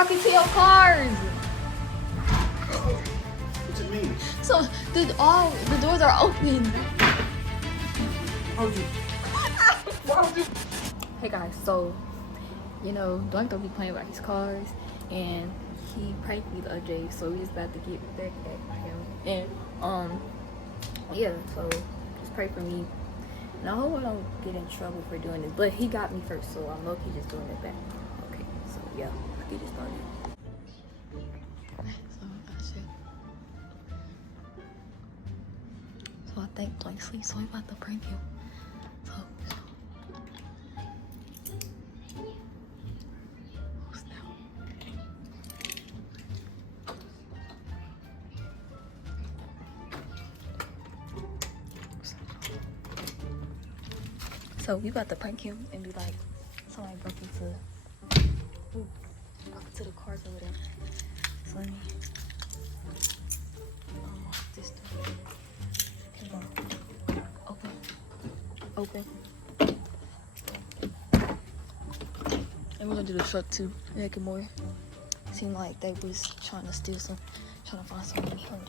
broke into your cars. What you mean? So the doors are open. Why would you? Why would you? Hey guys, so you know, Doink don't be playing about his cars, and he pranked me the other day, so we just about to get back at him. And yeah, so just pray for me. And I hope I don't get in trouble for doing this, but he got me first, so I'm low-key just doing it back. Okay, so yeah, let's get it started. So I think Doink sleeps, so we about to prank him. So So we about to prank him and be like, somebody broke into the cars over there. So let me unlock this door. Come on. Open. And we're gonna do the truck too. Make it more seem like they was trying to steal some, trying to find something different.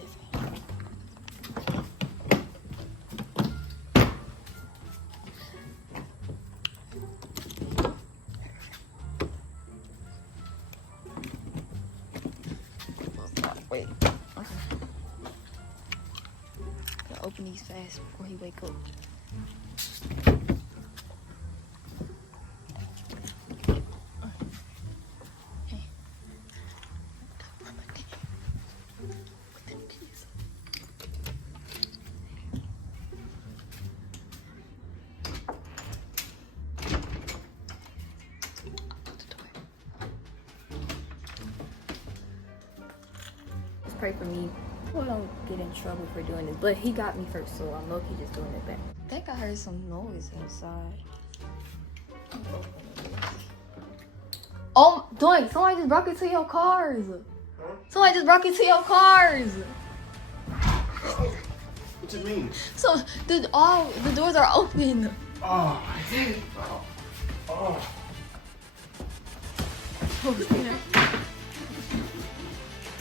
Wait. Okay. Gotta open these fast before he wake up. Okay. Pray for me. I don't get in trouble for doing this, but he got me first, so I'm low-key just doing it back. I think I heard some noise inside. Oh, Doink, somebody just broke into your cars. Huh? Somebody just broke into your cars. What you mean? So the doors are open. Oh, damn. Oh. Oh, yeah.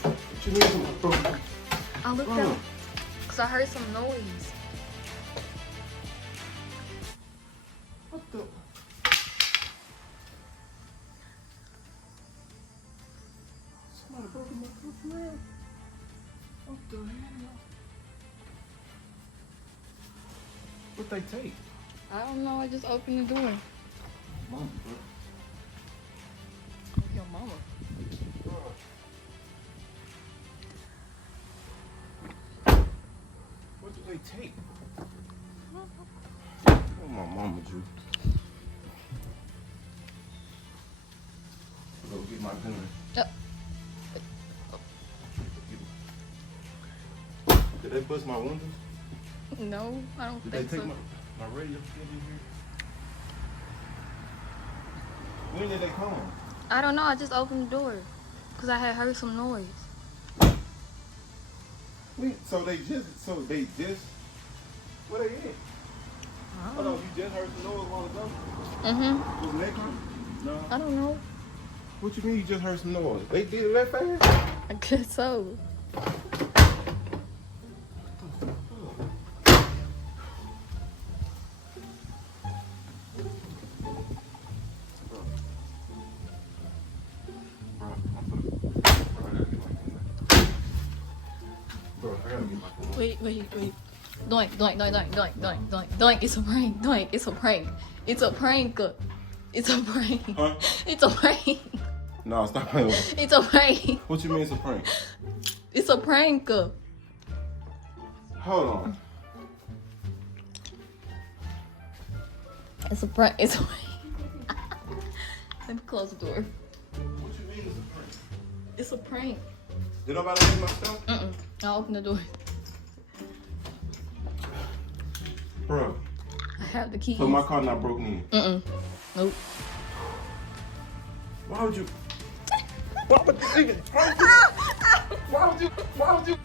What you mean? I looked out because I heard some noise. What the? Somebody broke in my car for real? What the hell? What they take? I don't know. I just opened the door. Mama, bro. Your mama. What do they take? Oh, my mama, Drew. Go get my gun. Did they bust my windows? No, I don't Did think they take so. my radio still in here? When did they come? I don't know. I just opened the door because I had heard some noise. So they just, where they at? Hold on, you just heard some noise a while ago? Mm-hmm. Was they come? No. I don't know. What you mean you just heard some noise? They did it that fast? I guess so. Wait. Doink. It's a prank. Doink, it's a prank. It's a prank. It's a prank. Huh? It's a prank. No, stop playing with me. It's a prank. What you mean it's a prank? It's a prank. Hold on. It's a prank. It's a prank. Let me close the door. What you mean it's a prank? It's a prank. Did nobody take my stuff? I'll open the door. Bro, I have the keys. so my car not broken in? Nope. Why would you? Why would you even? Why would you?